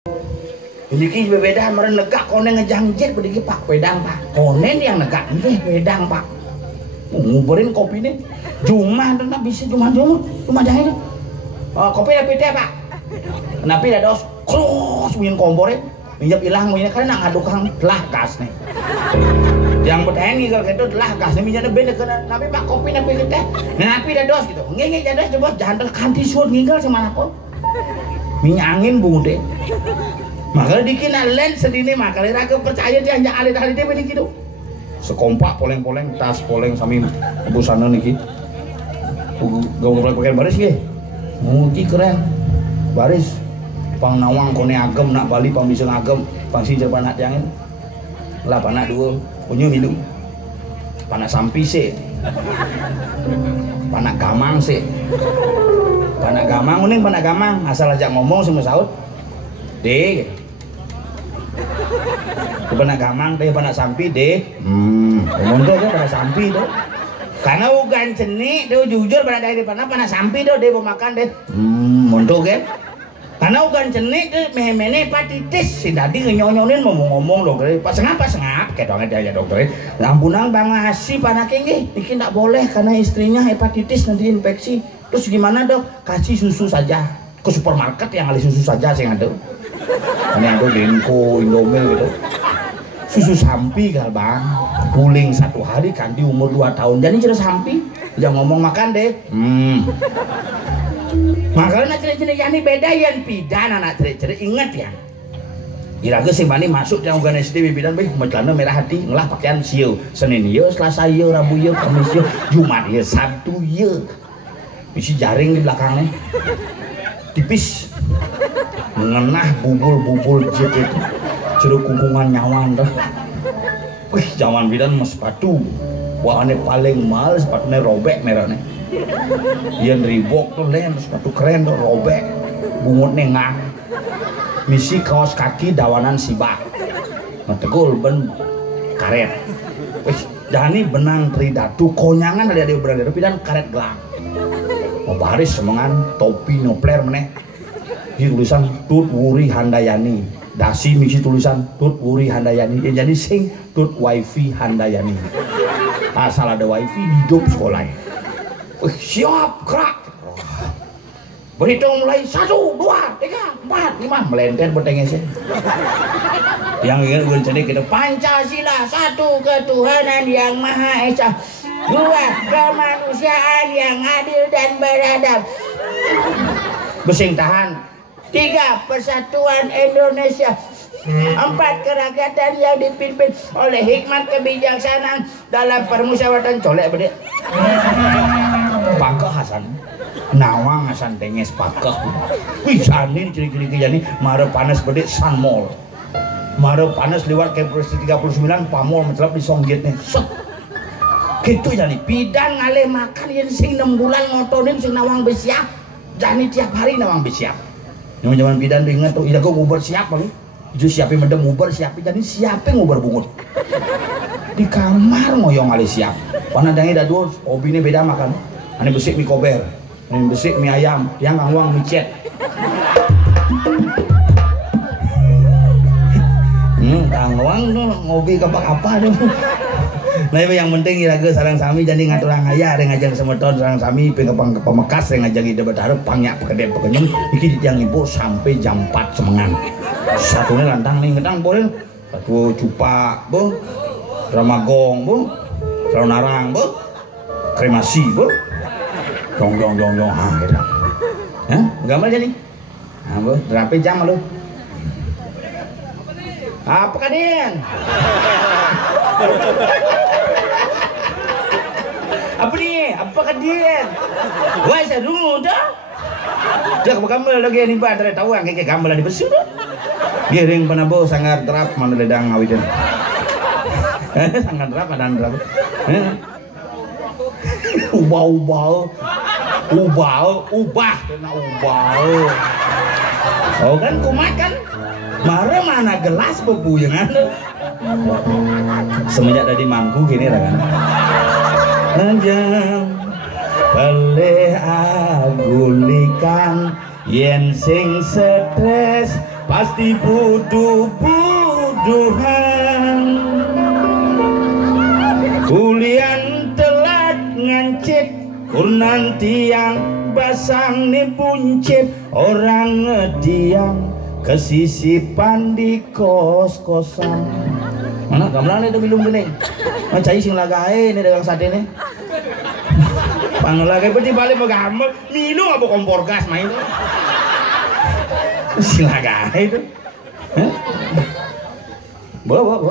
Ini bebedaan meren legak konen ngejangjit bediki Pak wedang Pak. Konen yang negak ini wedang Pak. Nguberin kopi nih. Jumah dan bisa cuma jangan. Kopi tapi teh Pak. Napi dah dos cross minum kompor minyak hilang minyak karena ngadukang telah gas nih. Yang bertani kalau gitu telah gas nih minyaknya beda kena napi Pak kopi napi teh. Napi dah dos gitu. Nggak dah dos coba jangan terkanti suat nginggal semana pun. Minyak angin bungu deh. Makanya dikina len sedini makanya raga percaya dia hanya alih-alih dia begini gitu. Sekompak poleng-poleng tas poleng sami busana niki. Gaul pakai baris ge. Mugi keren. Baris pang nawang kone agem nak Bali pang bisa ngagem pang si jerban nak jangan. Lah panak dua punyu hidup. Panak sampi sih. Panak gamang sih. Panak gamang uning panak gamang asal aja ngomong semua saut. Deh. Panak gamang deh panak sampi deh. Montok kan panak sampi tuh. Karena bukan cenik, dia jujur pada dari panak sampi tuh dia mau makan deh. Montok kan. Karena bukan cenik dia mehemene hepatitis si tadi ngenyonyonin ngomong loh pas ngap kayak dong aja dokter. Lampunang bang ngasih panak ini ndak boleh karena istrinya hepatitis nanti infeksi. Terus gimana dok? Kasih susu saja ke supermarket yang ada susu saja sih ada. Ini ada Denko, Indomil gitu. Susu sampi kan bang, puling 1 hari kan di umur 2 tahun. Jadi cerita sampi, jangan ngomong makan deh. Makanya cerita yani beda yang pidana anak cerita ingat ya. Iraga sing mani masuk yang organisasi bidan beh celana merah hati ngelah pakaian sieu Senin ye, Selasa ye, Rabu ye, Kamis ye, Jumat ye, Sabtu ye. Isi jaring di belakangnya tipis mengenah bubul-bubul jet itu jeruk kungkungan nyawan dah. Wih zaman bidan mas sepatu wahane paling mahal sepatunya robek merahnya yang Reebok tuh len sepatu keren tuh robek bungut nengah misi kaos kaki dawanan sibak tegul ben karet. Wih jani benang tridatu konyangan ada berada dan karet gelap. Mau baris semangan topi nopler meneh di tulisan Tut Wuri Handayani dasi misi tulisan Tut Wuri Handayani ya jadi sing Tut Wifi Handayani asal ada wifi hidup sekolah. Siap gerak berhitung mulai 1, 2, 3, 4, 5 melenter bertengesnya yang ingin gue jadi kita Pancasila 1 ketuhanan yang Maha Esa 2 kemanusiaan yang adil dan beradab besing tahan 3 persatuan Indonesia 4 kerakyatan yang dipimpin oleh hikmat kebijaksanaan dalam permusyawaratan colek bedek Pakah Hasan Nawang Hasan tenges pakah wih jani ciri-ciri jani mara panas bedek sanmol mara panas lewat ke 39 pamol mencelap di songgitnya set gitu jani bidan ngalih makan yang sing 6 bulan ngotonin sing nawang besiap jani tiap hari nawang besiap yang zaman bidan ingat tuh iya gue ngubar siap lalu itu siapin medem ngubar siapin jadi siapin ngubar bungut di kamar ngoyong ngalih siap panah dangi dadu hobi ini beda makan ane besik mie kober ane besik mie ayam yang ngawang mie cet ngawang tuh ngopi kapak apa tuh. Nah yang penting iraga sarang sami jadi ngaturang aya ada ngajang semeton sarang sami pengepang pemekas yang ngajang ide bertaruh pangyak pekedep pekenyum iki yang ibu sampai jam 4 semengan satunya lantang nih ngedang boleh satu cupa bu ramagong bu narang bu kremasi bu jong gitu hah gambar jadi nah bu berapa jam lu apa kalian apa nih? Apa kalian? Wah saya dulu dah. Dia gambar lagi ni ba tare tahu yang kayak gambar di besu dah. Dia ring panabo sangat drap mana ledang ngawidan. Sangat drap dan drap. Ubah kena ubah. Oh kan kumakan. Mare mana gelas bebu yang ada. Semenjak tadi mangku gini lah kan. Anjang peleh agulikan yen sing stres pasti buduhan kulian telat ngancit kurnan tiang basang nih buncit orang ngediang kesisipan di kos-kosan. Mana gamelan itu minum gini macai sing lagae ini dagang sate nih panglagae peti balik magamel minum apa kompor gas main sing lagae itu bawa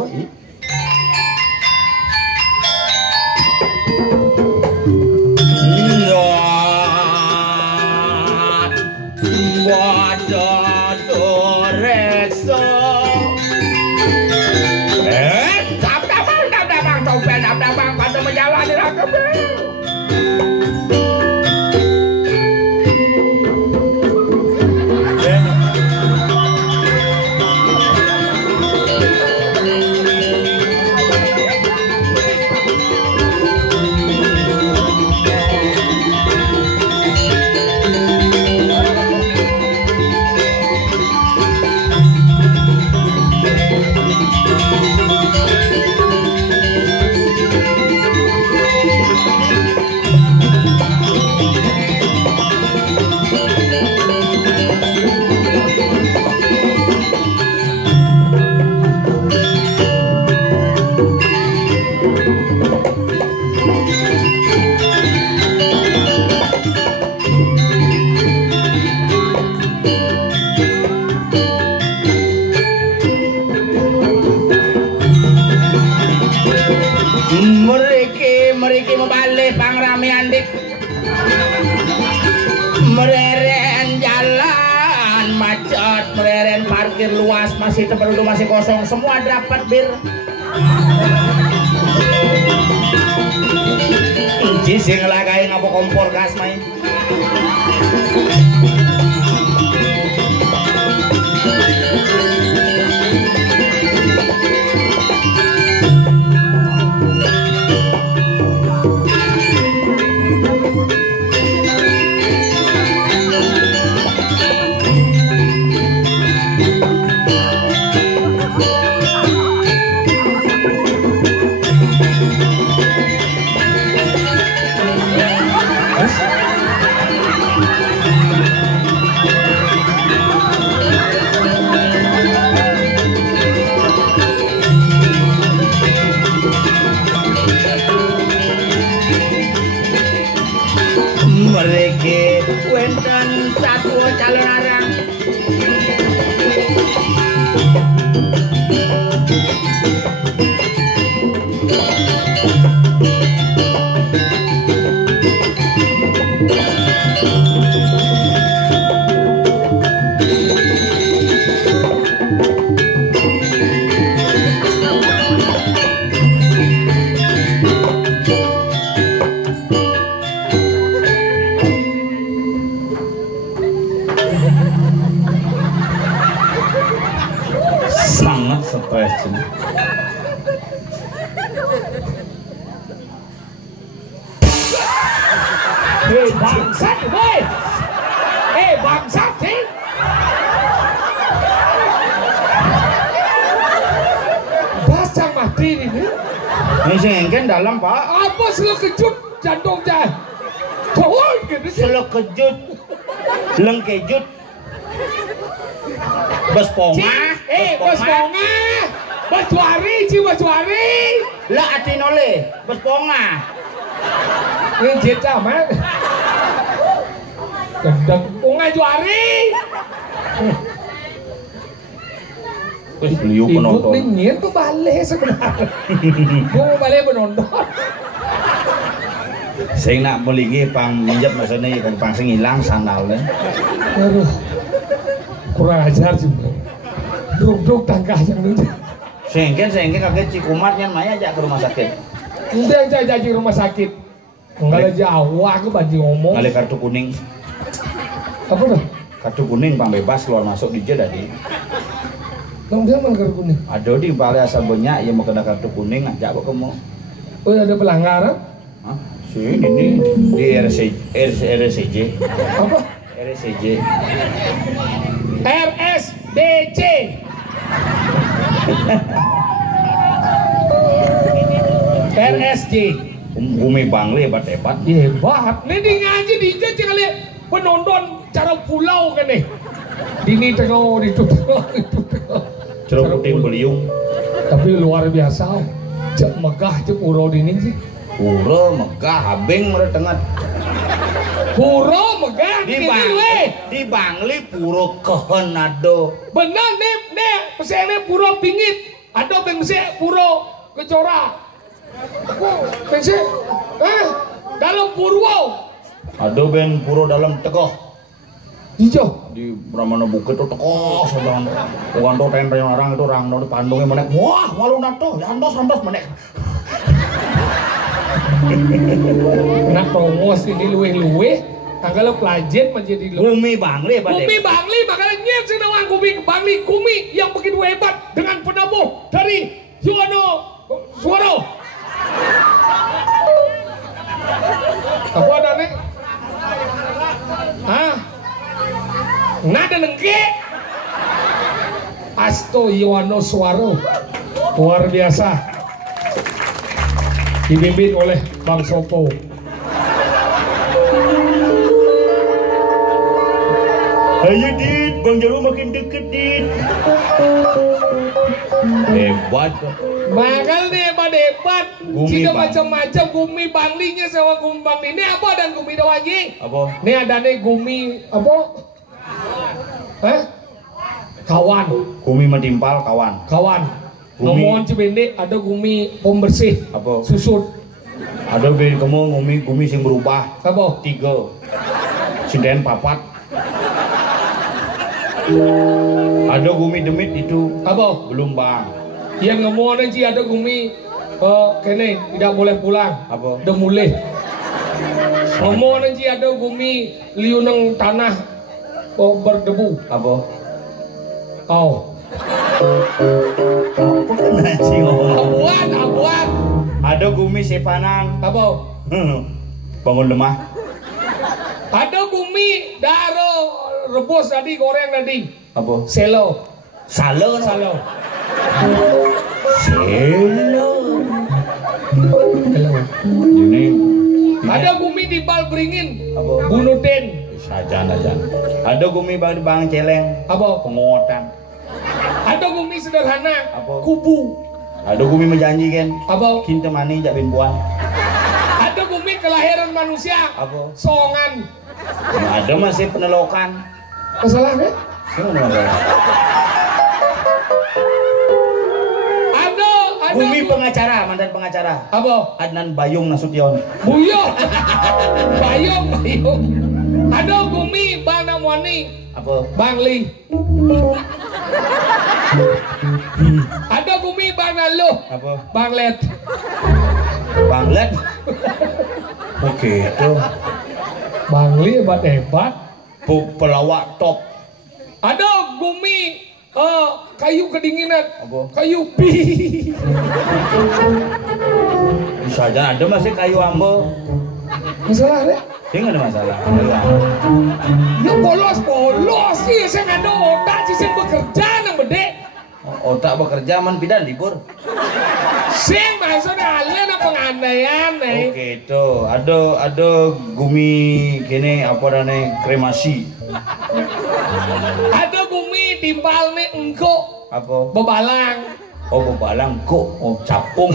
meriki membalik pangramean dik mereren jalan macet mereren parkir luas masih tempat duduk masih kosong semua dapat bir sing lagain ngapa kompor gas main mereka wenten satu calon arang sangat stres. Hei bangsat, hei bangsat sih. Basang mati ini. Ini sengken dalam pak. Apa selekejut jantung jah? Tuhun gitu. Selekejut, lengkejut. Bos ponga, bos ponga, bos juari, jiwa juari. Lah atinole, bos ponga. Ini jeta mah. Gendeng ponga juari. Wes liu penonton. Ibu dingin tuh balik sebenarnya. Mau balik penonton. Saya nak melingi pang minjat maksudnya pang sing hilang sandalnya. Aduh. Kurang ajar juga. Duduk tangkah yang itu. Sengken kakek Cikumat yang Maya ajak ke rumah sakit. Udah aja rumah sakit. Enggak jauh aku banji ngomong. Kali kartu kuning. Apa tuh? Kartu kuning pang bebas keluar masuk di jadi. Dong dia mang kartu kuning. Ada di balai asal banyak yang mau kena kartu kuning ajak kok kamu. Oh ada pelanggaran? Hah? Sini nih di RSCJ. Apa? RSCJ. RS DC. RSJ. Gumi Bangli hebat-hebat. Hebat. Ini ngaji di kali penonton cara pulau kan nih. Dini tengok itu Ceruk puting beliung. Tapi luar biasa. Cek megah cek pulau dini sih. Pura megah habeng mere tengat. Pura megah di Bangli pura kehenado. Benar nih pesene pura pingit. Ada pengse pura kecora. Pengse dalam purwo. Ada ben pura dalam tegoh. Hijau Di Brahmana Bukit itu tekoh sedang wanto tenteng orang itu orang di pandungnya menek. Wah, malu nato, antos menek. nak promos ini luwe-luwe tanggal pelajar menjadi Gumi Bangli hebat. Gumi Bangli makanya nyet senawang Gumi Bangli Gumi yang begitu hebat dengan penabuh dari Yono Suara. Apa ada nih? Hah? Nada nengke Asto Yono Suara luar biasa dibimbing oleh Bang Sopo. Ayo Dit, Bang Jalu makin deket Dit. Hebat. Bakal nih hebat. Gumi Tidak Bang. macam-macam Gumi Banglinya sama Gumi Bangli. Ini apa dan Gumi Dawaji? Apa? Ini ada nih Gumi apa? Hah? Kawan. Gumi mentimpal kawan. Kawan. Gumi. Ngomong Cibende ada Gumi pembersih. Apa? Susut. Ada ben kamu gumi sing berubah. Apa? 3. Sinden papat. Ada gumi demit itu. Apa? Belum Bang. Yang ngomong nanti ada Gumi kene tidak boleh pulang. Apa? Udah mulai. Ngomong nanti ada Gumi liuneng tanah berdebu. Apa? Oh. Apa kena sih ngomong? Abuan. Ada gumi sepanan. Apa? Bangun lemah. Ada Gumi daro rebus tadi goreng tadi. Apa? Selo. Salo. Salo. Selo. Ini. Ada Gumi di bal beringin. Apa? Bunuh den. Saja. Ada gumi bang celeng. Apa? Pengotan. Ada Gumi sederhana. Apa? Kubu. Ada gumi menjanjikan. Apa? Cinta mani jak bin buan. Ada Gumi kelahiran manusia. Apa? Songan. Ada masih penelokan. Masalah kan? Gimana masalah? Ada Gumi pengacara, mantan pengacara. Apa? Adnan Bayung Nasution. Buyo. Bayong. Ada Gumi Bang Namwani. Apa? Bangli. Ada Gumi Bang Naluh. Apa? Banglet. Banglet. Oke, itu Bangli hebat. pelawak top. Ada Gumi kayu kedinginan. Apa? Kayu pi. Bisa aja ada masih kayu ambo. Masalah deh. Dia nggak ada masalah. Ya polos sih. Saya nggak ada otak sih. Saya bekerja nang bede. Otak bekerja man pidan libur. Saya maksudnya alien apa pengandaian nih. Oke itu ada gumi kini apa dane kremasi. Ada Gumi timpal nih engko. Apa? Bebalang. Oh bebalang kok. Oh capung.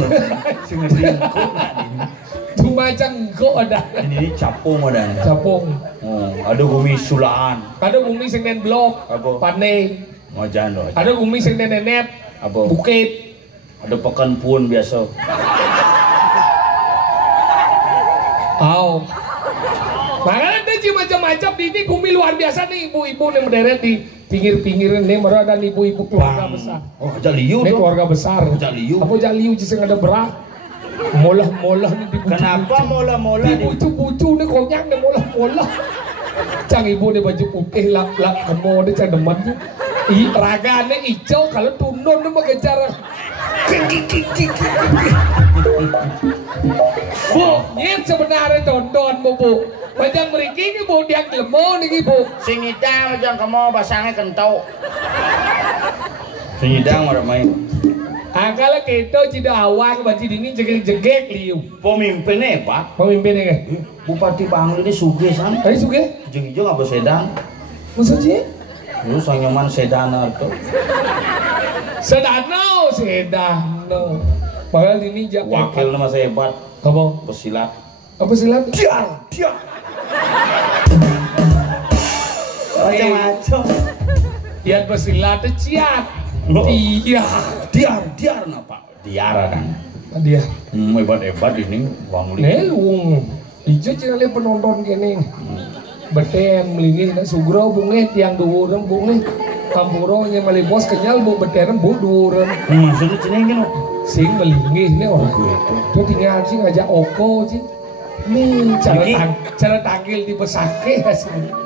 Sing engko nak ini. Cuma engko ada. Ini capung ada. Capung. Oh, ada gumi sulaan. Ada Gumi sing nen blok. Apa? Pane. Ngojan loh. Ada Gumi sing nen nenep. Apa? Bukit. Ada pekan pun biasa. Oh. Makanya ada sih macam-macam di ini Gumi luar biasa nih ibu-ibu yang berderet di pinggir-pinggir ini mereka dan ibu-ibu keluarga besar. Oh, jaliu Ini tuh. keluarga besar. Jaliu. Apa jaliu sih ada berat? Molah-molah nih di Kenapa mola-mola di bucu-bucu nih konyak nih molah-molah. Cang ibu nih baju putih lak kemo nih cang demen tuh. Raga nih hijau kalau tundon nih mengejar. Bu, nyet sebenarnya tonton bu. Panjang iki Bu diak lemo niki Bu. Sing ngidang aja kamu pasange kentok. Sing ngidang ora main. Kalau kita tidak awak baca dini jegek-jegek liu. Pemimpinnya Pak. Pemimpinnya kan? Bupati Bangli ini sugih san. Ayo suge? Hijau apa sedang? Maksudnya? Lu sanyaman sedana tuh. Sedano. Padahal ini Wakil nama saya hebat. Apa? Pesilat. Apa silat? Diar. Macam-macam. Dia pesilat ciat. Diar napa? Diar kan. Dia. Hebat ini Bangli. Nelung. Ijo cina penonton kene. Beten melingih na sugro bunget yang duurem bunget. Kampuro nya malibos kenyal bu beten bu duurem. Maksudnya cina ini Sing melingih ini orang gitu. Tuh tinggal sih ngajak oko sih. Nih cara tanggil di pesake hasilnya.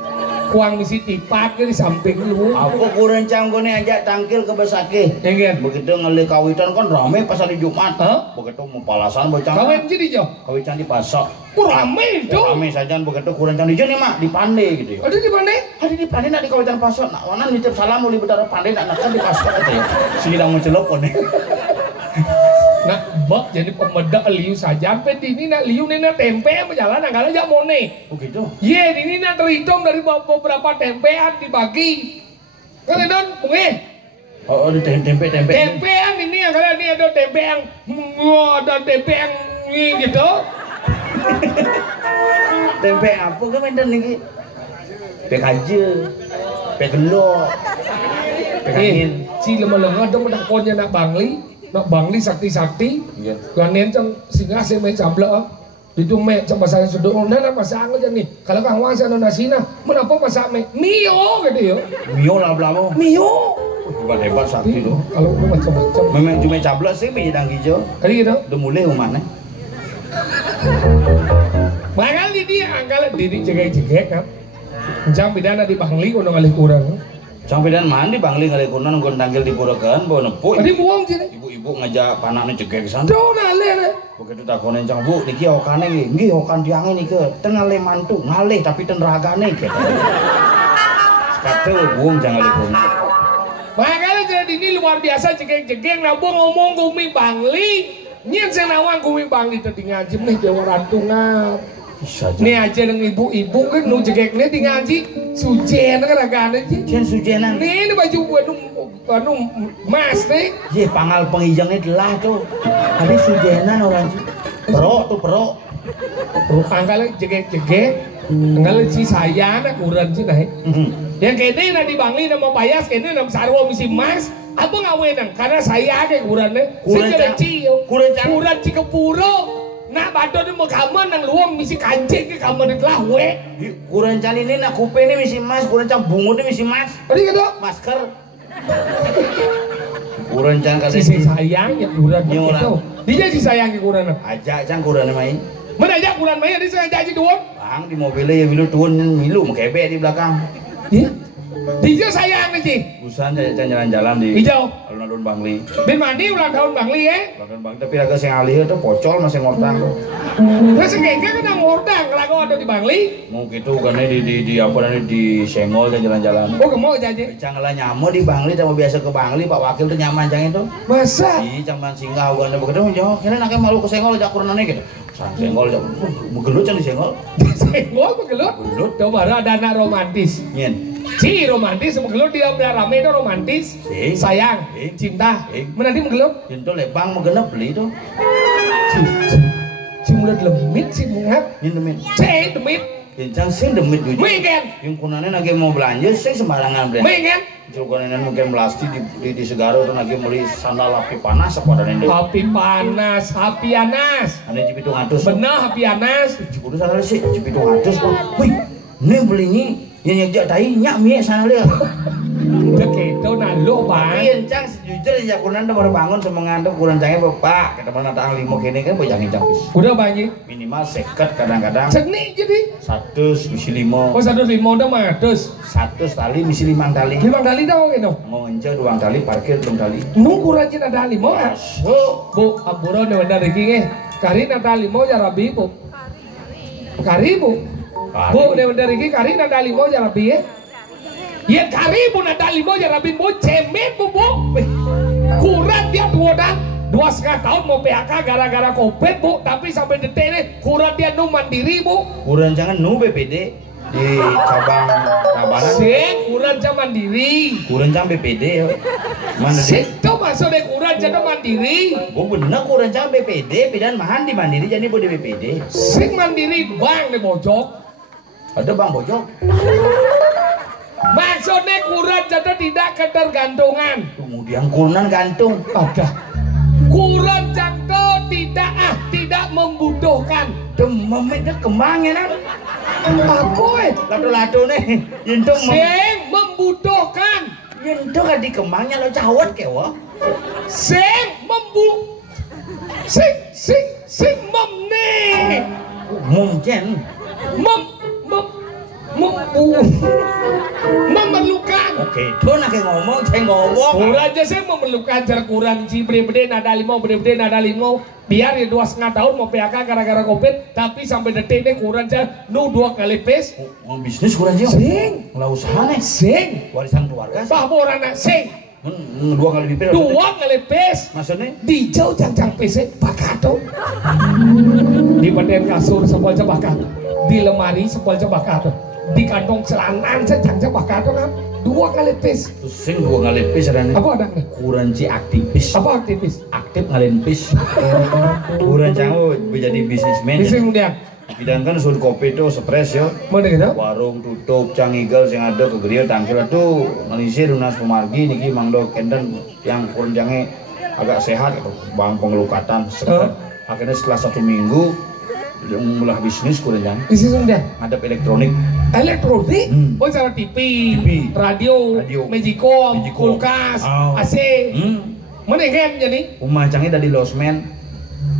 Kuang misi tipat ke di samping lu. Aku kurencang gue nih ajak tangkil ke Besake. Enggak. Begitu ngeli kawitan kan rame pas hari Jumat. Hah? Begitu mau palasan bocang. Kawin jadi jo. Kawitan di pasok. Rame itu. Rame saja begitu kurencang di nih mak di Pande gitu ya. Ada di mana? Ada di Pande nak di kawitan pasok. Nak wanan nitip salam mau di betara Pande nak kan di pasok gitu ya. Sini dah mencelok nih. Nak bak jadi pemedak liu saja. Sampai di ini nak liu nena tempe berjalan kalau jak mone. Oh gitu. Ye, di ini nak terhitung dari beberapa tempean dibagi. Kalian don, bunge. Oh, di tempe. Tempean ini yang kalian ini ada tempe yang ada tempe yang ini gitu. Tempe apa ke Medan nih? Pek aja. Pek gelor. Pek angin. Si lemah-lemah dong pada konnya nak Bangli sakti-sakti. Iya. Kalian cang singa se me cabla. Itu me cang bahasa sedok nana pasang aja nih. Kalau kang wasa nana sina, menapa masak me? Mio gitu ya. Mio lah belamo. Mio. Hebat sakti tuh. Kalau lu macam-macam. Memang cuma cabla sih biji hijau. Kali gitu. Udah mulai umane. Makanya dia angkal diri jegek-jegek kan. Jam pidana di Bangli kono ngalih kurang. Sampai dan mandi Bangli ngalih kunan nggon tanggil di Puragan bawa nepuk. Tadi buang sih. Ibu-ibu ngajak panaknya jegek sana. Do nale. Begitu takonin cang bu, niki okane nggih okan diange niki ten ngalih mantu, ngalih tapi ten ragane gitu. Kata buang jangan lipun. Makanya jadi ini luar biasa jegek-jegek nabung ngomong Gumi Bangli. Nyen sing nawang Gumi Bangli tadi ngaji nih Jawa Rantungan. Nih aja dengan ibu-ibu kan nu jegeknya di ngaji sujen kan ragane sih. Jen sujenan. Ini baju anu mas nih. Ye pangal pengijangnya telah tuh. Tadi sujenan orang sih. Pro. Angkal jegek-jegek. Angkal si sayang nak kurang sih naik. Yang kene na di Bangli nama Payas kene nama Sarwo misi mas. Apa ngawenang karena saya ke kurangnya. Saya cio. Kurang Cikepuro. Nak badan ni makaman nang luang misi kancing ke kamar itulah we. Kurencan ini nak kupe ni misi mas, kurencan bungut ni misi mas. Tadi kata masker. Kurencan kasi si sayang ya kurang gitu. Dia si sayang ke kurang. Ajak cang kurang main. Mana ajak kurang main? Dia sengaja aja tuan. Bang di mobilnya ya milu tuan milu mekebe di belakang. Iya. Dia sayang nih sih. Busan jalan-jalan di hijau. Alun-alun Bangli. Ben mandi ulang tahun Bangli ya. Ulang Bangli tapi agak sing alih itu pocol masih ngordang. Terus kayaknya kan ngordang kalau ada di Bangli. Mau gitu karena di apa nanti di senggol jalan-jalan. Oh kamu aja. Janganlah nyamu di Bangli, sama biasa ke Bangli Pak Wakil tuh nyaman cang itu. Masa? Iya cangman singgah bukan begitu jauh. Kira naknya malu ke senggol jak kurunane gitu. Sang senggol jak begelut cang di senggol. Senggol begelut. Begelut. Coba ada anak romantis. Nyen. Si romantis begelut dia udah rame itu romantis. Sayang, cinta. Menanti begelut. Itu lebang mengenap beli itu. Si mulut lemit si mengap. Nyen demit. Si demit. Kencang sing demit jujur. Mungkin. Yang kunane lagi mau belanja sing sembarangan belanja. Mungkin. Cukup mungkin melasti di Segaro tuh lagi beli sandal api panas apa dan ini. Api panas, api anas. Ane Cipitung atus. Benar api anas. Cipitung sandal sih Cipitung atus kok. Wih, ini belinya yang nyejak tahi nyak mie sandal dia. Udah gitu nalu bang. Kencang sejujur ya kunan udah baru bangun semengantuk kurang cangnya bapak. Kita mana tak limo kini kan bojangin cangkis. Udah banyak. Minimal seket kadang-kadang. Seni jadi. 100 misi 5. Oh 105 udah mah 100 tali misi 5 tali. 5 tali dah gitu. Mau ngejar 2 tali parkir 2 tali. Nunggu rajin ada 5 kan? Masuk. Bu, ampura nih benar iki nge. Kari nata 5 ya rabi bu. Kari bu. Bu dari iki kari nada limo ya rabi ya. Ya kari pun nada limo ya rabi bu cemet bu. Kurang dia 2,5 tahun mau PHK gara-gara Covid bu, tapi sampai detik ini kurang dia nu mandiri bu. Kurang jangan nu BPD di cabang Tabanan. Sing kurang jangan mandiri. Kurang jangan BPD ya. Mana Sing itu maksud dia kurang jangan mandiri. Bu bener kurang jangan BPD, pidan mahan di mandiri jadi bu di BPD. Sing mandiri bang di bojok. Ada bang bojok. Maksudnya kurang jadi tidak ketergantungan. Kemudian kurang gantung. Ada. Kurang jangka tidak membutuhkan. Demamnya kembangnya kan. Aku Lado-lado nih. Yentung sing membutuhkan. yentung kan di kembangnya lo cawat kewa. Sing memne. Mungkin memerlukan. oke, itu nak ngomong, saya ngomong. Kurang aja saya memerlukan jar kurang si bede nada limo biar ya 2,5 tahun mau PHK gara-gara Covid, tapi sampai detik ini kurang aja nu 2 kali pes. Mau bisnis kurang aja. Sing, Nggak usaha nih. sing, Warisan keluarga. bah borana sing, 2 kali bipir. 2 kali pes. Maksudnya? Di jauh jang pes bakato. Di badan kasur sepol bakato, di lemari sepol bakato, di kantong celana jang bakato kan 2 kali pes. Sing 2 kali pis ada nih. Apa ada nih? Kurang ci aktivis. Apa aktivis? Aktif ngalain pis. Kurang canggih menjadi bisnismen. Di sini dia. Bidang kan suruh kopi tuh stres ya. Mau deh gitu? Warung tutup, cangigel sing ada kegerian tangkil itu ngelisir lunas pemargi niki mangdo kenden yang kurang jange agak sehat gitu. Bang pengelukatan. Akhirnya setelah 1 minggu mulai bisnis kurang jange. Di sini dia. Ngadep elektronik. Elektronik? Oh cara TV, radio, Magicom, kulkas, Oh. AC. Mana game jadi? Rumah canggih dari losmen.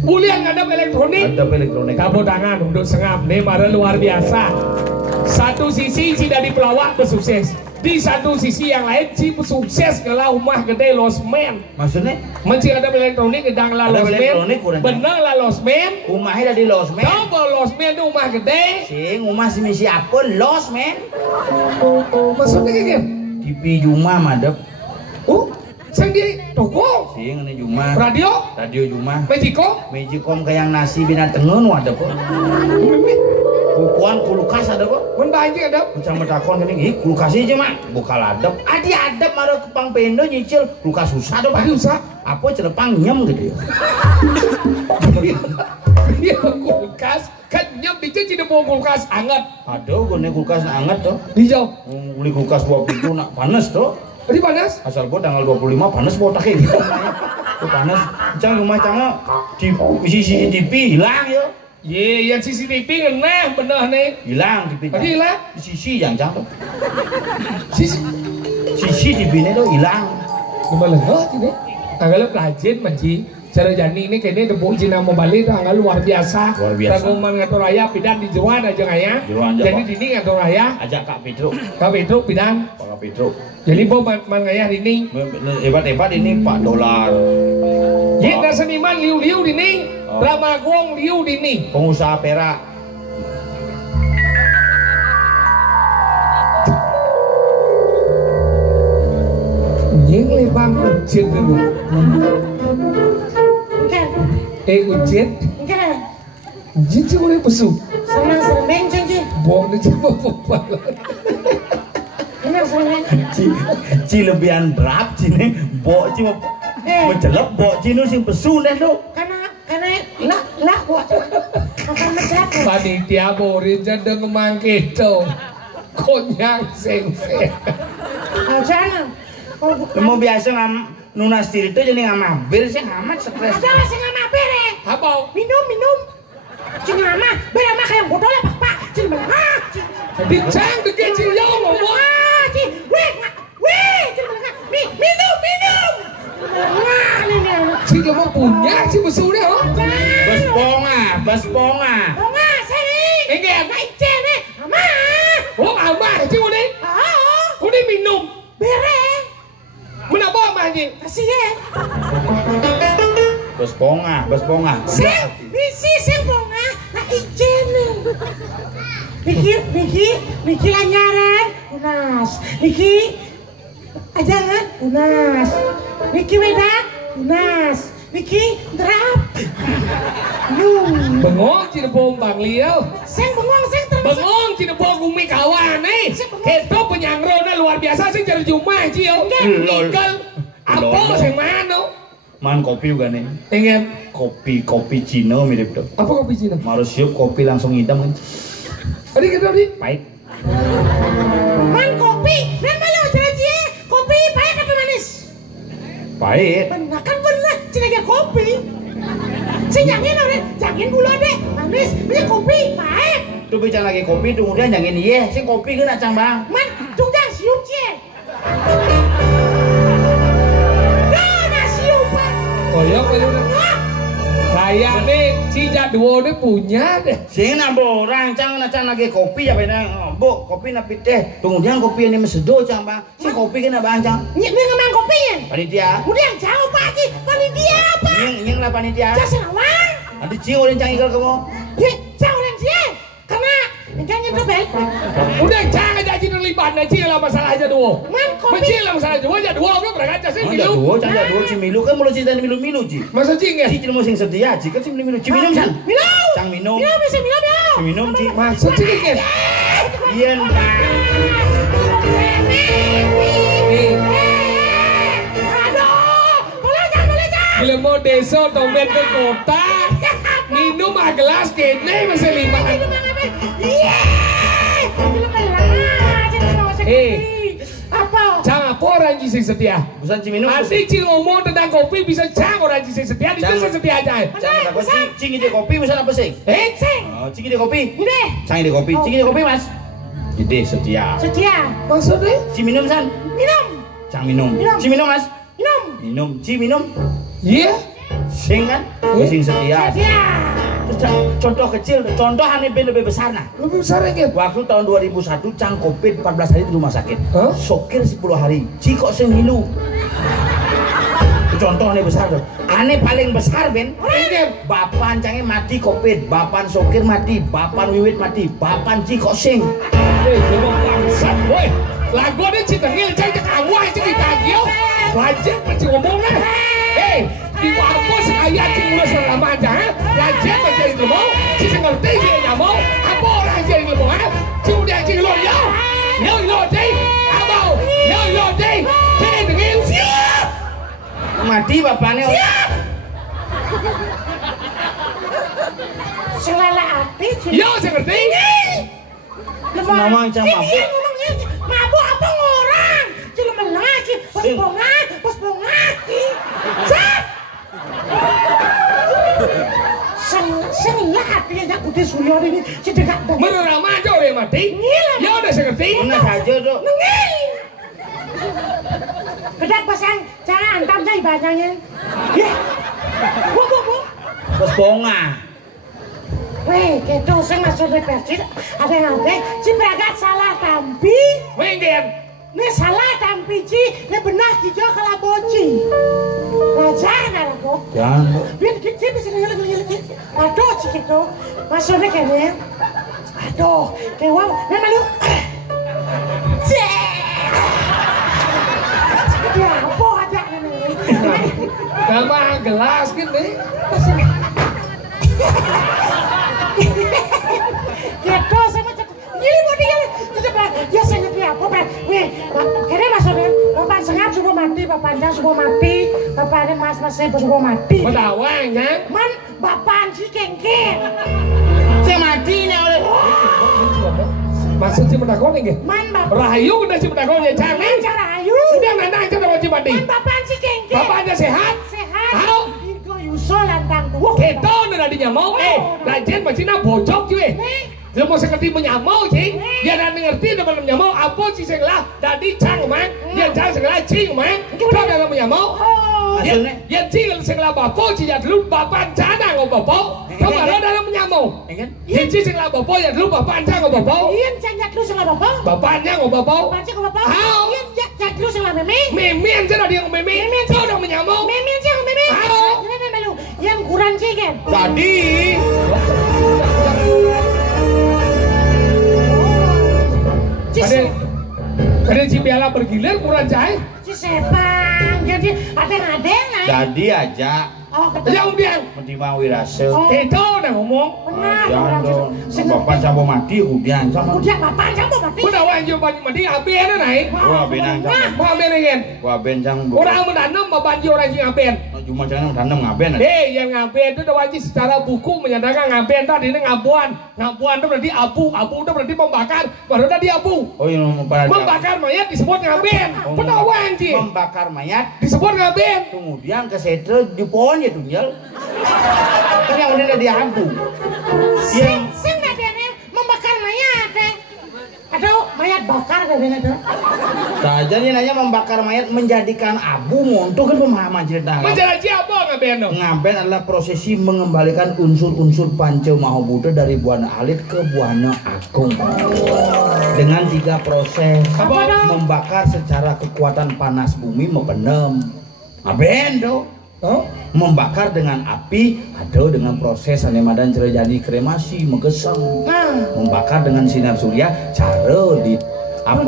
Bulian ngadap elektronik. Ngadep elektronik. Kamu tangan untuk sengap nih, marah luar biasa. Satu sisi si dari pelawak bersukses. Di satu sisi yang lain si sukses kalau rumah gede losmen. Maksudnya? Mencik ada elektronik gedang lah Ada losmen. elektronik kurang. Bener lah losmen. Rumahnya dari losmen. Coba losmen itu rumah gede. Sing rumah si misi apa losmen? Maksudnya kayak gitu. TV Juma madep. Oh, sang di toko. Sing ini Juma. Radio. Radio Juma. Magicom. Magicom kayak nasi binatengen ada kok. Pupuan kulkas ada kok. Mun banjir ada. Macam takon gini, ih kulkas aja mak. Buka ladep. Adi adep maro kepang pendo nyicil kulkas susah dong. Aduh usah. Apa celepang nyem gitu ya. Dia kulkas kan nyem dicuci di bawah kulkas anget. Aduh, gue kulkas anget tuh. Hijau. Beli kulkas 2 pintu nak panas tuh. Tadi panas. Asal gua tanggal 25 panas botaknya gitu. Tuh panas. Cang rumah cang di sisi TV hilang ya. Ye, yang CCTV ngenah bener nih. Hilang TV. Tadi hilang. Di sisi yang cang tuh. Sisi TV-nya tuh hilang. gimana loh ini? Tanggal pelajin manci. Cara jani ini kayaknya debu Cina mau balik tanggal luar biasa. Luar biasa. Tanggungan ngatur raya pidan di Jeruan aja ngaya. Jeruan aja, Jadi Pak. dini ngatur raya. Ajak Kak Pedro. Kau itu pidan. Pak Pedro. Jadi bo man ngaya dini. Hebat-hebat ini Pak Dolar. Kita seniman liu-liu dini. Oh. Ramagong liu dini. Pengusaha perak. Những lê bang ujian dulu. Ujian? Ujian sih boleh pesu. Senang seremeng janji. Bohong dia coba popal. Senang seremeng. Ci lebihan drap cine. Bok ci mau mencelep bok cinu sing pesu deh tuh. Karena lah buat akan menjadi. Panitia borin jadi ngemangkit tuh. Konyak seng-seng. Jangan. Mau biasa nunas diri itu jadi ngamabir sih ngamat stres. Ada lah sih ngamah bere. Apa? Minum. Cing ngamah bere mah kayak botol lah pak. Cing ngamah. Dicang deket si Yo ngomong. Cing weh. Cing ngamah. Minum. Nah ini. Si lemah punya si besunya oh. Bas ponga. Oh nggak sering. Enggak. Kancen nih. Amah. Oh amah si udah. Oh. Udah minum. Bere. Menapa amahnya? Kasih ya. Bas ponga. Sing, bisi sing bunga, nah ijen. Niki lanyaran, tunas. Niki ajangan, tunas. Niki wedak, tunas. Niki drap. Bengong Cinebong Bang Liau. Seng bengong seng terus. Bengong Cinebong Gumi kawan nih. Itu penyangrona luar biasa sih dari Jumah Cio. Nikel. Apa sing mano? Man kopi juga nih. Ingin Kopi Cina mirip tuh. apa kopi Cina? Marus siup kopi langsung hitam kan. Tadi kita di Pahit. Man kopi, dan malu cina kopi pahit apa manis? Pahit. Benar kan benar, cina kopi. Sing jangan orang, jangan gula deh, manis, bisa kopi pahit. Tuh bicara lagi kopi tuh kemudian jangan iya, sih kopi kan acang bang. Man, tunggang siup cie. Nah, siup pak. koyok aja udah. Saya nih Cija dua udah punya deh. Sing nambah orang cang lagi kopi ya beda. Bu kopi napi teh. Kemudian kopi ini mesedo cang bang. Si kopi kan abang cang. Nyek dia ngemang kopinya. Panitia. Kemudian jauh pagi, panitia apa? Nyeng lah panitia. Jasa awang. Nanti cio orang cang ikal kamu. Ya, jauh orang cie. Karena enggaknya tuh baik. Udah jangan jadi terlibat nih Cia lah masalah aja dua. Man kopi. Mencil lah masalah dua aja dua kan berangkat sih Ada milu. dua, cang ada dua cimilu kan mulai cerita milu ji. Masa cing ya? Si cil sing setia ji kan cimilu minum san. Minum. Cang minum. Minum bisa minum ya. Si minum ji. Masa cing ya? Iya bang. Bila mau desa tombet ke kota, minum a gelas kene masih lima. Apa? Cang apa orang sing setia? Bukan ciminum. Nanti cing ngomong tentang kopi bisa cang orang sing setia, itu sing setia aja. Cang takut cing ide kopi misal apa sih? Sing. Oh, cing ide kopi. Udah. Cang ide kopi, cing ide kopi mas. Ide setia. Setia. Maksudnya? Ciminum san. Minum. Cang minum. Minum. Ciminum mas. Minum. Minum. Ciminum. Iya. Sing kan? Sing setia. Setia. Contoh kecil, contoh aneh lebih besar nah. Lebih besar ya? Waktu tahun 2001 Cang Covid 14 hari di rumah sakit. Hah? Sokir 10 hari. Ci kok sing milu. Contoh aneh besar tuh. Aneh paling besar Ben. Ini bapan Cangnya mati Covid, bapan Sokir mati, bapan Wiwit mati, bapan Ci kok sing. Memang bangsat, boy. Lagu ada cinta ngil, cang cek awal cek ditagih. Wajib masih ngomong lah. Di warpos ayah cik mulai selama aja. Wajib masih ngomong. Cik ngerti cik ngomong. Apa orang cik ngomong? Cik udah cik lo yo. Yo cik. Abau. Yo cik. Cik ngil siap. Mati bapaknya. Siap. Selala hati. Yo saya ngerti. Ngomong Cang mabuk. Mabuk apa orang? Cuma melaki, pas bongaki. Cak. Selah hatinya jak putih suyo ini cedek. Menurut aja orang mati. Yo udah saya ngerti. Mana saja tuh. Nengil. Kedak pasang, jangan antam saya ibadahnya. Ya. Bu. Bos bonga. Weh, gitu saya masuk di persis. Ada yang ada, Cipragat salah tampi. Wenggen. Ini salah tampi ci, ini benar hijau kalau boci. Jangan ada kok. Jangan. Biar kita bisa ngelik. Aduh cik itu, masuknya kayaknya. Aduh, kayak wow, memang lu. Ya apa aja nih? Nama gelas gitu. Gitu sama cek. Ini mau dia coba ya saya ngerti apa Pak. Weh, kene masuknya Bapak Sengap sudah mati, Bapak Panjang sudah mati, Bapak ada Mas saya sudah mati. Pedawang kan? Man, Bapak si kengke. Saya mati nih oleh. Maksud si pedakon ini? Man Bapak. Rahayu udah si pedakon ya Man canggih. cara ayu. Udah mana aja udah wajib mati. Man Bapak si kengke. Bapak aja sehat. Sehat. Halo. Iku yuso lantang tuh. Kita udah dinya mau Rajen masih nak bocok cuy. Dia mau seperti menyamau sih. Dia dah ngerti dengan menyamau apa sih sebelah. Dari cang man, dia cang sebelah cing man. Kita dalam menyamau. Dia cing sebelah bapak sih ya dulu bapak cana ngomong bapak. Kau baru dalam menyamau. Dia cing sebelah bapak ya dulu bapak cana ngomong bapak. Iya cang lu sebelah bapak. Bapaknya ngomong bapak. Bapaknya ngomong bapak. Hao. Iya cang lu sebelah meme. Meme yang cerah dia ngomong meme. Kau udah menyamau. Meme cang meme. Hao. Yang kurang cing kan. Tadi. si piala bergilir kurang cai. Si Sepang jadi ada ngaden lah. Jadi aja Oh, Yang biang. mentimang wirase. Oh. Itu udah ngomong. Benar. Jangan dong. Bapak sampo mati hudian sama. Udah bapak kamu mati. Udah wajib banyak mati aben naik. Wah benang jangan. Mau aben kan? Wah ben jangan. Orang menanam babanji orang yang aben. Cuma jangan tanam ngaben. Yang ngaben itu udah wajib secara buku menyatakan ngaben tadi ini ngabuan. Ngabuan itu berarti abu itu berarti membakar. Baru tadi abu. Oh yang Membakar mayat disebut ngaben. Pernah wajib. Membakar mayat. Disebut ngaben. Kemudian kesetel di pohon ya tunyal. Kan yang udah dihantu. Sing nadene membakar mayat deh. Aduh, mayat bakar kadene tuh. Saja nih nanya membakar mayat menjadikan abu monto kan pemahaman cerita. Menjadi apa ngaben? Ngaben adalah prosesi mengembalikan unsur-unsur Panca Maha Buddha dari Buana Alit ke Buana Agung dengan 3 proses. Apa? Membakar secara kekuatan panas bumi membenem. Ngaben do. Oh? Membakar dengan api atau dengan proses anemadan terjadi kremasi megesang. Membakar dengan sinar surya cara di apa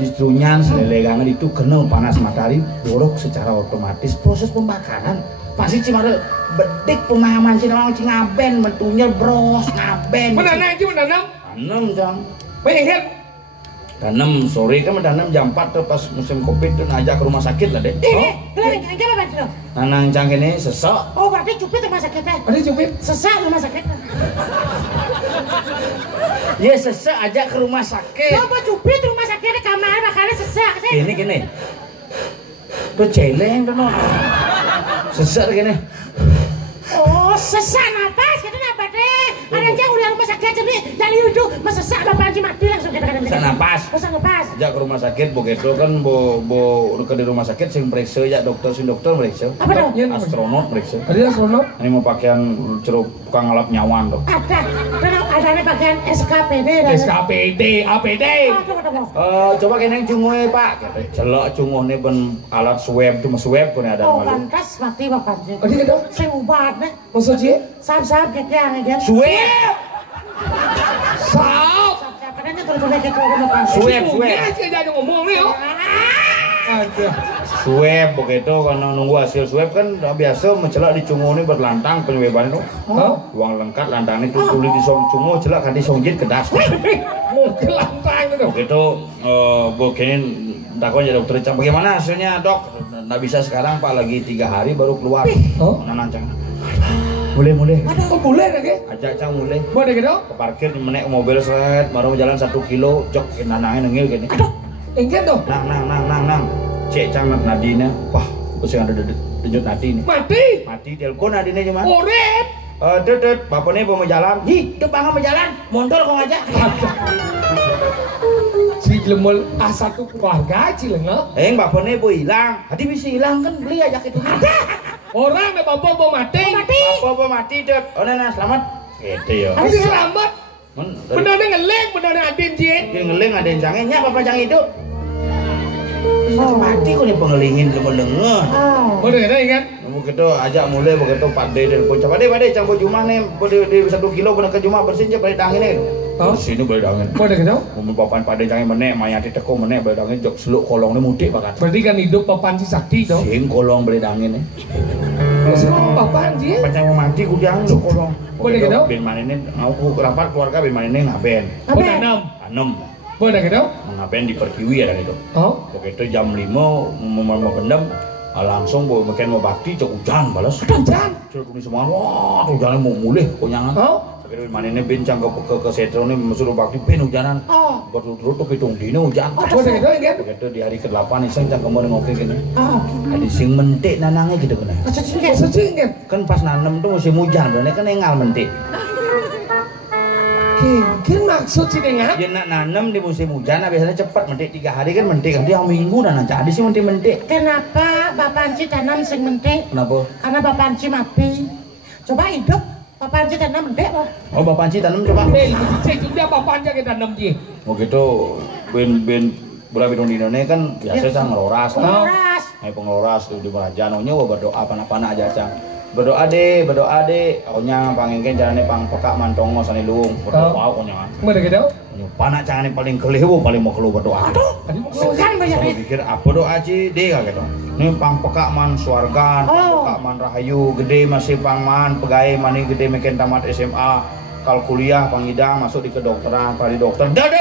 di trunyan selelegangan itu kena panas matahari borok secara otomatis proses pembakaran pasti cimare bedik pemahaman cina orang ngaben mentunya bros ngaben Menanam aja menanam. tanam jam Pengen. tanam sore kan menanam jam 4 tuh pas musim covid tuh ngajak ke rumah sakit lah deh Kelar apa tuh? nanang cang ini sesok Oh, berarti cupit rumah sakitnya. Ada cupit. Sesak rumah sakit. ya sesok aja ke rumah sakit Coba cupit rumah sakitnya kamar makanya sesak sih. gini tuh celeng tuh no sesok gini Oh, sesak napas kita apa deh? Ada aja udah rumah sakit jadi dari ujung mesesak bapak Haji mati langsung kita kan. sesak napas Sesak napas. ajak ke rumah sakit begitu kan bo ke di rumah sakit sing periksa ya dokter meriksa Apa tuh? astronot meriksa Ada astronot. ini mau pakaian ceruk tukang ngelap nyawan dok Ada bagian SKPD. SKPD, APD. coba kene cunguhe pak kata celok cunguhne ben alat swab itu swab kene ada Oh, malu pantas mati bapak Haji. Ada kan? Saya ubat deh. Maksudnya? Sahab kayak yang swab Sahab. Katanya terus kayak bapak Haji. swab Ya, sih jadi ngomong nih. Ada. swab begitu karena nunggu hasil swab kan biasa mencelak di cunguhne berlantang penyweban itu uang lengkap lantang itu tulis di song cunguh celak kan di songjit kedas Mau kelantang itu. begitu begini takut ya dokter Cang bagaimana hasilnya dok nggak bisa sekarang pak lagi 3 hari baru keluar nanang Cang mulai Oh, boleh lagi? ajak Cang mulai Boleh gitu? ke parkir menek mobil seret baru jalan 1 kilo cok nanangnya nengil gini Enggak dong. nang cek Cang nadine wah pusing ada denyut nadi nih mati telepon nadine cuma Urip.Det bapaknya mau jalan hi itu bangga mau jalan montol kok ngajak Si Glemol A1 keluarga Cilengel. bapaknya mau hilang hati bisa hilang kan beli ajak itu Orang ada bapak mau mati. bapak mau mati det nah selamat gitu ya Tapi selamat. Benar-benar ngeleng, benar-benar adin jin. ngeling ada yang Cang nya bapak Cang hidup mati kok nih pengelingin lengah Boleh ada kan? begitu ajak mulai begitu Pak De telepon coba Pak De Cang jumah nih di 1 kilo bener ke jumah bersih aja balik angin nih bersih ini balik angin Boleh gitu? ngomong papan Pak De Cang menek mayati teko menek balik angin jok seluk kolong nih mudik bakat Berarti kan hidup papan si sakti dong. sing kolong balik angin nih Masih mau papan sih? pancang mau mati ku diang lu kolong Boleh gitu? ben mana ini aku rapat keluarga ben mana ini ngaben Boleh 6. tanam Boleh gitu? ngaben di pertiwi ya gitu Oh? begitu jam 5 mau pendem langsung makin mau bakti cok hujan balas Hujan. cok ini semua wah hujannya mau mulih konyangan Oh? begitu mana ini bincang ke setro ini suruh bakti ben hujanan berturut-turut tuh hitung dino hujan Boleh gitu kan? begitu di hari ke-8 iseng cang kemarin ngopi gini ada sing mentik nanangnya gitu kan Maksudnya kan? kan pas nanem tuh musim hujan berarti kan engal mentik Kan maksud sih dengar? dia nak nanem di musim hujan nah biasanya cepat mentik 3 hari kan mentik dia minggu nanang jadi sih mentik Kenapa bapak Haji tanam sing mentik? kenapa Karena bapak Haji mati. Coba hidup bapak Haji tanam mentik loh. oh bapak Anci tanam coba Cek juga papan aja kita 6 ji. mau gitu ben berapa di Indonesia kan biasa Cang ngeloras lah Ras. pengeloras tuh di Merajanonya berdoa apa-apa aja Cang Berdoa deh. Aunya pangengken carane pang pekak mantongo sane luung. Berdoa aunya. Mana gitu? Panak carane paling kelihwu paling mau keluar berdoa. Aduh, sugan banyak Saya nih. pikir apa doa Ci deh kayak gitu. Ini pang pekak man swargan, pang pekak man rahayu, gede masih pang man pegawai mani gede meken tamat SMA. Kal kuliah pangidang masuk di kedokteran, pada dokter. Dah.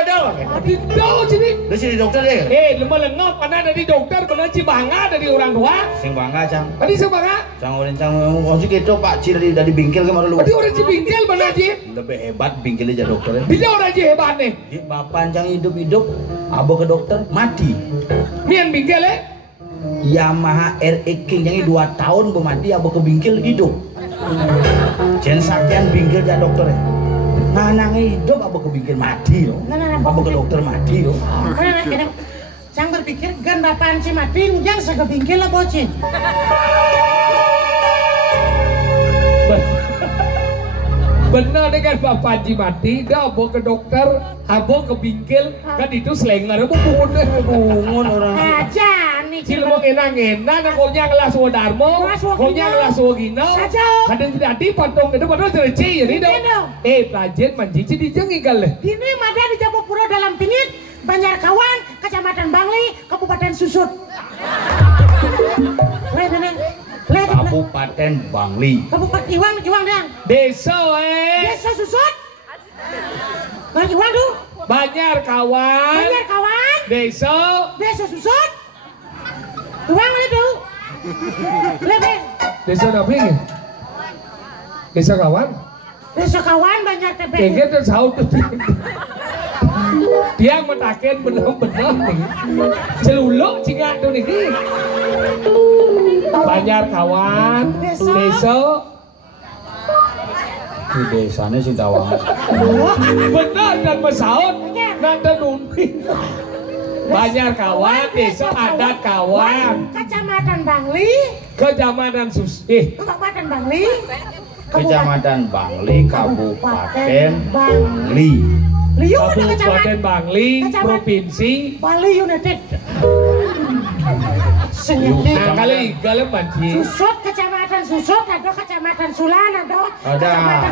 Aduh, sini. Lu sini dokter deh. Lemah lengap, mana dari dokter, benar Cibanga dari orang tua. Sing bangga cang. Tadi Cibanga. Cang orang cang ngomong gitu Pak Ci dari bingkil kemarin lu. Tadi orang Cibingkil benar Ci. Lebih hebat bingkil aja dokternya. Dia orang Ci hebat nih. Di bapak cang hidup, abo ke dokter mati. Mian Bingkil Yamaha RX King yang 2 tahun mati abo ke bingkil hidup. Jen sakian bingkil ja dokternya. Nah hidup abo ke bingkil mati loh. Abo ke dokter mati loh. Nah, Cang berpikir gan bapaan si mati yang segebingkil lah bocin. Benar dengan Bapak Haji mati, dah abo ke dokter, abo ke bingkil, kan itu selenger, bungun orang. Aja nih. Cil mau enak-enak, konya ngelas Darmo, konya ngelas Gino, kadang tidak di potong itu padahal terci jadi dong. Pelajar manjici dijengikal deh. Ini ada di Jabopuro dalam pingit, Banjarkawan, Kecamatan Bangli, Kabupaten Susut. Kabupaten Bangli. Kabupaten Iwang dang. Desa Desa Susut. Bang Iwang tuh. Banjarkawan. Desa Susut. Iwang itu. Lebe. Desa apa ini? Desa kawan. Desa kawan Banjar TB. Kayaknya tuh saut tuh. Dia mentaken benar-benar nih. Celuluk cingak tuh nih. Banjarkawan, desa. Di desanya sih tawang. Benar dan mesaut, nanda numping. Banjarkawan, desa adat kawan. Kecamatan Bangli. Kecamatan Kabupaten Bangli. Kecamatan Bangli, Kabupaten Bangli. Kabupaten Bangli, Provinsi Bali United. Nah kali galau banci. Susut, Kecamatan Susut, ada Kecamatan Sulan, ada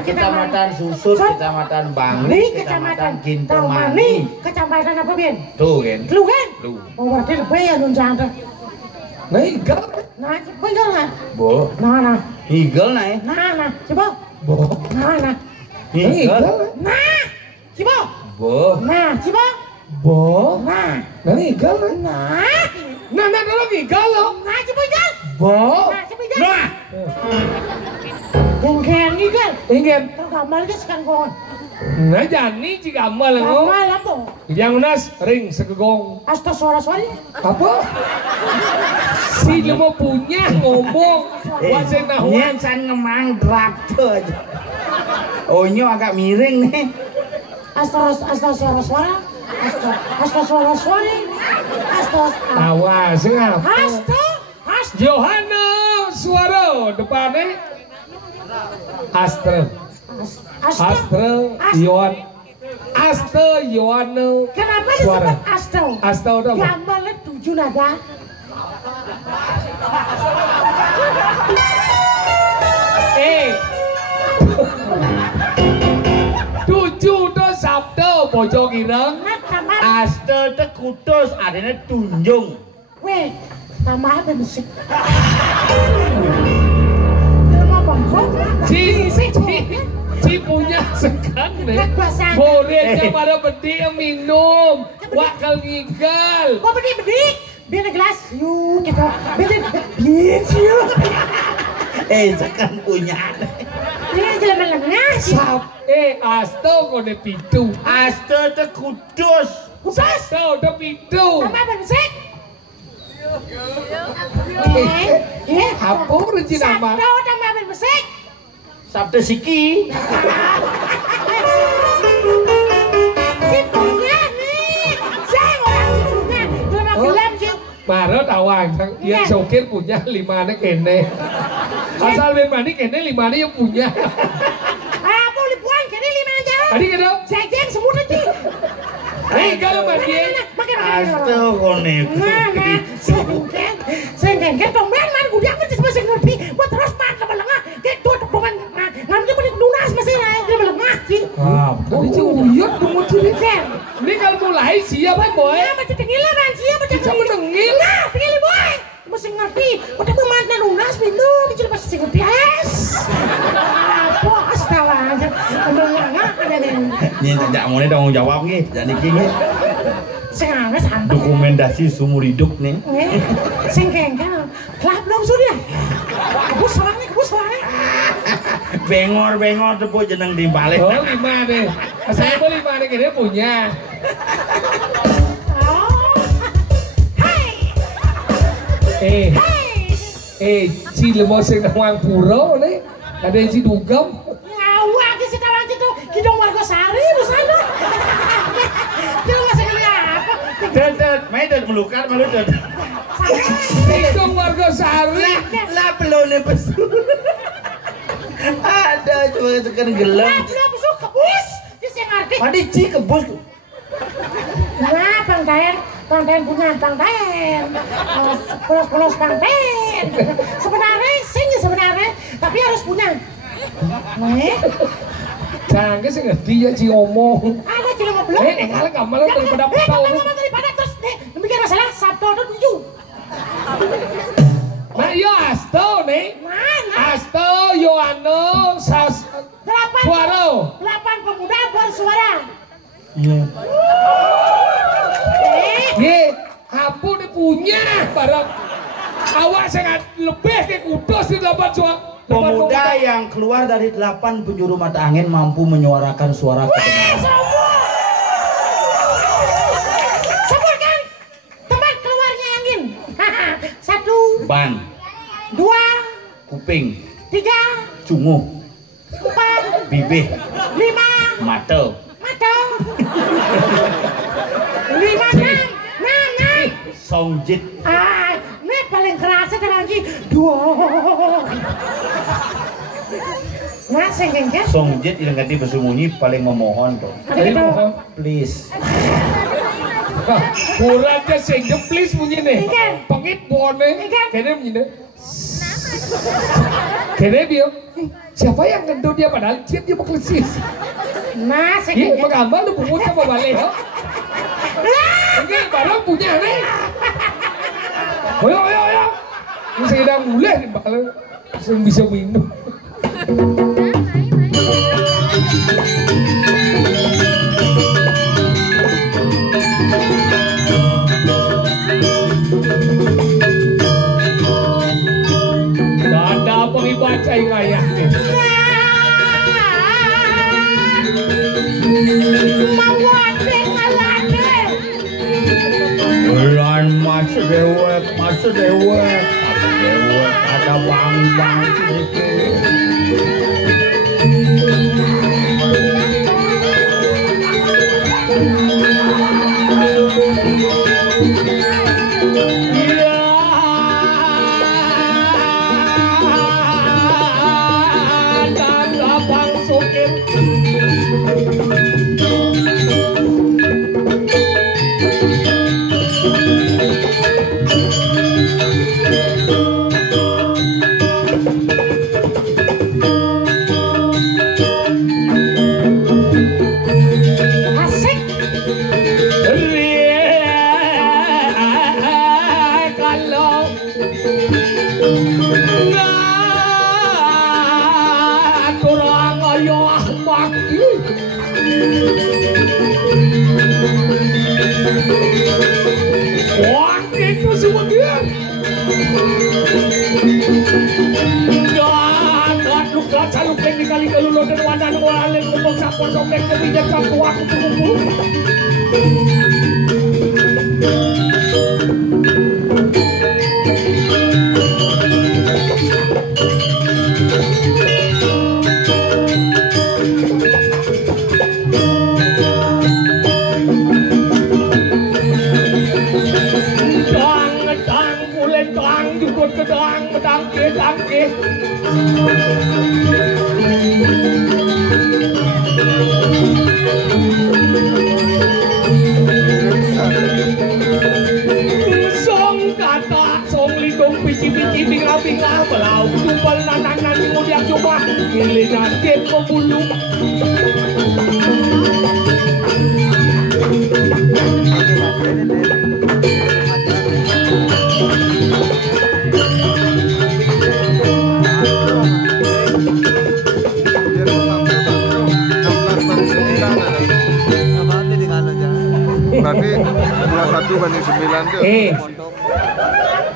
Kecamatan Susut, Kecamatan Bangli, Kecamatan Kintamani. Kecamatan apa Bin? Tuh kan? Lu kan? Lu. Oh berarti lebih ya nunjang tuh. Nah igal. Nah, betul kan? Bo. Nah. Eagle naik. Nah, coba. Bo. Nah. Eagle. Nah, coba. Bo. Nah, coba. Bo. Nah igal. Nah dulu igal lo. Nah, coba igal. Bo. Nah, coba igal. Nah. Yang igal. Ingin. Kau gamal dia sekarang kawan. Nah jani jika amal lo. Gamal apa? Yang nas ring segegong. Asta suara-suara. Apa? Si lu mau punya ngomong. Waseng nahuan. San ngemang drap tuh aja. Onyo agak miring nih. Asta suara-suara. Asta suara-suara. Asta. Awas ngap. Asta. Johanna suara depannya. Astra. Yohan. Asta Yohana. Kenapa suara. disebut Asta? Asta udah apa? Gambarnya 7 nada. Tujuh tuh Sabtu pojok ireng. Asta teh kutus adanya tunjung. Weh, tambah apa musik? Mau bangkok? Si punya sekan nih. Boleh pada bedi minum. Wakal ngigal. Oh bedi. Biar gelas. Yuk gitu. Biar yuk. Sekan punya. Ini jalan lengah. Asta kode pitu. Asta teh kudus. Asta udah pitu. Tambah apa musik? Apa rezeki nama? Sabtu tambah apa musik? Sabtu siki. Si punya nih. Saya orang si punya. Cuma gelap sih. Marot awang, yang sokir punya 5 ane kene. Asal ben mani kene 5 ane yang punya. Boleh buang kene 5 aja. Tadi kene. Saya semut aja. Kalau mandi. Asta kone. Nah, sengken tombel man gudiak mesti ngerti. Buat terus man ke belakang. sing bias. Bos tawa. Menengah ada yang. Nyi tak mau tanggung jawab nggih, jadi iki nggih. Sing aneh santai. Dokumentasi sumur hidup nih. Sing kengkel. Lah belum sudah. Kebus orangnya. Bengor tepuk jeneng timbale. Oh, 5 deh. Saya mau 5 deh kira punya. Si lemah sing nang pura nih. Ada yang si dugem. Ngawa ki si kawan itu Kidong Margosari di sana. Dia masih apa? Dedet, main dedet melukar malu dedet. Kidong Margosari. Lah belone pesu. Ada cuma tekan gelem. Lah belum besok kebus. Di sing ngerti. Padi ci kebus. Nah, Panten punya Panten. Polos Panten. Sebenarnya, tapi harus punya. Jangan sih ngerti ya si omong. Ada cuma belum. Kalau kamu daripada tahu. Daripada terus demikian masalah Sabtu atau 7. Nah, yo Asto nih. Mana? Asto, Yohano, Suaro. 8 pemuda bersuara. Iya. Aku udah punya barang. Awak sangat lebih ke kudus di dapat suara. Pemuda yang keluar dari 8 penjuru mata angin mampu menyuarakan suara kebenaran. Sebutkan tempat keluarnya angin. 1, Ban, 2, kuping, 3, cunguh, 4, bibih, 5, mata. 5, 6. Songjit. Ini paling kerasa lagi 2. Nah, sing kengkel. Songjit yang ganti bersembunyi paling memohon tuh. Jadi mohon. Please. Kurang aja sing please bunyi nih. Ikan. Pengit bone. Ikan. Kene bunyi nih. Kene bio. Siapa yang gendut dia padahal cium dia beklesis. Nah, sing Ih, kengkel. magambar lu pungut sama balik ya. Ini barang punya nih. Ayo. Ini sedang mulai nih bakal bisa minum. Gak ada pengibaca yang layak nih. Bulan masuk dewek, ada bang sedikit. Dan abang sukit.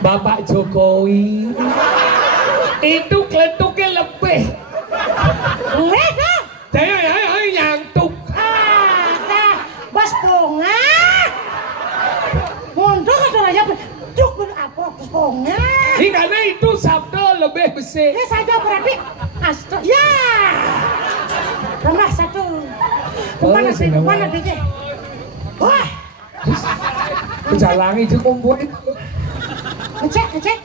Bapak Jokowi itu kletuknya lebih. Lihat Saya nyantuk. Bos Bunga. Mundur ke aja. Duk apa Bos Bunga? Ini karena itu sabda lebih besar. Ini saja berarti astro. Ya. Tambah satu. Kemana sih? Kemana dia? Wah. Menjalangi itu kumpul. Ngecek.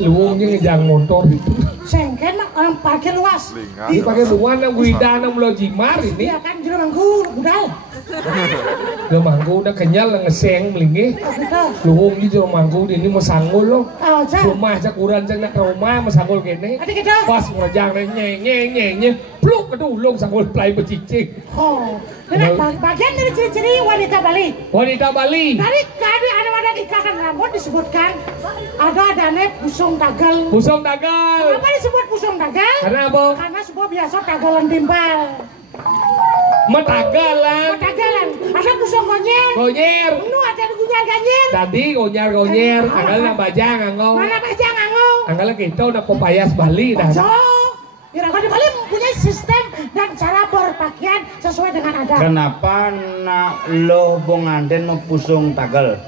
Luwungnya ngejang motor itu. Sengken orang parkir luas. Ini pakai luan yang guidana melalui jimar ini. Iya kan jero manggu budal. Lo manggu udah kenyal ngeseng melingi. Luwung di jero manggu ini mau sanggul lo. Oh, cak. Rumah cak ukuran cak nak rumah mau sanggul kene. Ada kita. Pas ngejang nye. Pluk kedulung sanggul play becicing. Oh. Ini bagian dari ciri-ciri wanita Bali. Wanita Bali. Dari kami ada ikatan rambut disebutkan ada adanya busung dagal. Busung dagal. Kenapa disebut busung dagal? Karena apa? Karena sebuah biasa dagalan timbal. Metagalan. Dagalan. Ada busung gonyer. Gonyer. Nu ada gunyer ganyer. Tadi gonyer. Anggal na bajang anggo. Mana bajang anggo? Anggal kita udah pepayas Bali dah. So, Irawan di Bali mempunyai sistem dan cara berpakaian sesuai dengan adat. Kenapa nak lo Bung Anden mau pusung tagal?